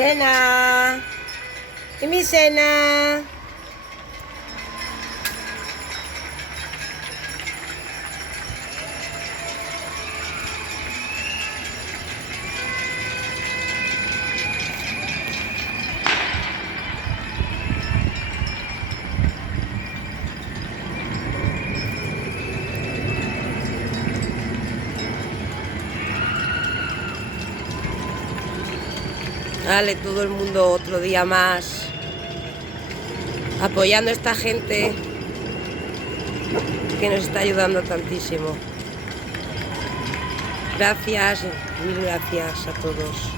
Sena. ¿Y mi Sena? Vale, todo el mundo otro día más apoyando a esta gente que nos está ayudando tantísimo. Gracias, mil gracias a todos.